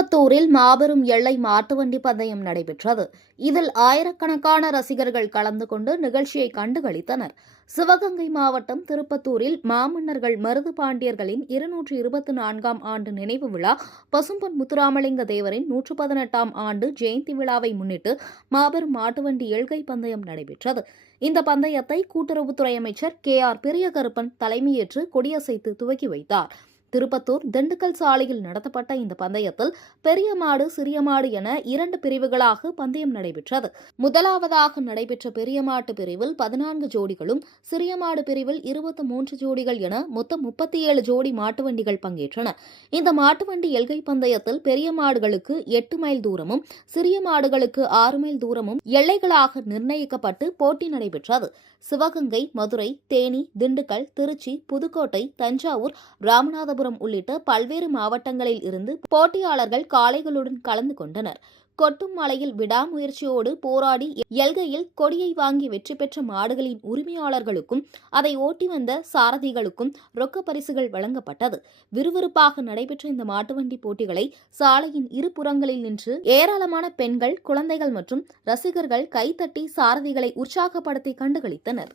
திருப்பத்தூரில் மாபெரும் எல்லை மாட்டுவண்டி பந்தயம் நடைபெற்றது. இதில் ஆயிரக்கணக்கான ரசிகர்கள் கலந்து கொண்டு நிகழ்ச்சியை கண்டுகளித்தனர். சிவகங்கை மாவட்டம் திருப்பத்தூரில் மாமன்னர்கள் மருது பாண்டியர்களின் 224ஆம் ஆண்டு நினைவு விழா, பசும்பொன் முத்துராமலிங்க தேவரின் 118ஆம் ஆண்டு ஜெயந்தி விழாவை முன்னிட்டு மாபெரும் மாட்டுவண்டி எல்கை பந்தயம் நடைபெற்றது. இந்த பந்தயத்தை கூட்டுறவுத்துறை அமைச்சர் KR பெரியகருப்பன் தலைமையேற்று கொடியசைத்து துவக்கி வைத்தார். திருப்பத்தூர் திண்டுக்கல் சாலையில் நடத்தப்பட்ட இந்த பந்தயத்தில் பெரிய மாடு, சிறிய மாடு என 2 பிரிவுகளாக பந்தயம் நடைபெற்றது. முதலாவதாக நடைபெற்ற பெரிய மாட்டு பிரிவில் 14 ஜோடிகளும், சிறிய மாடு பிரிவில் 23 ஜோடிகள் என மொத்தம் 37 ஜோடி மாட்டு வண்டிகள் பங்கேற்றன. இந்த மாட்டுவண்டி எல்கை பந்தயத்தில் பெரிய மாடுகளுக்கு 8 மைல் தூரமும், சிறிய மாடுகளுக்கு 6 மைல் தூரமும் எல்லைகளாக நிர்ணயிக்கப்பட்டு போட்டி நடைபெற்றது. சிவகங்கை, மதுரை, தேனி, திண்டுக்கல், திருச்சி, புதுக்கோட்டை, தஞ்சாவூர், ராமநாதபுரம் உள்ளிட்ட பல்வேறு மாவட்டங்களில் இருந்து போட்டியாளர்கள் காளைகளுடன் கலந்து கொண்டனர். கொட்டும் மலையில் விடாமுயற்சியோடு போராடி எல்கையில் கொடியை வாங்கி வெற்றி பெற்ற மாடுகளின் உரிமையாளர்களுக்கும் அதை ஓட்டி வந்த சாரதிகளுக்கும் ரொக்க பரிசுகள் வழங்கப்பட்டது. விறுவிறுப்பாக நடைபெற்ற இந்த மாட்டுவண்டி போட்டிகளை சாலையின் இருபுறங்களில் நின்று ஏராளமான பெண்கள், குழந்தைகள் மற்றும் ரசிகர்கள் கைத்தட்டி சாரதிகளை உற்சாகப்படுத்தி கண்டுகளித்தனர்.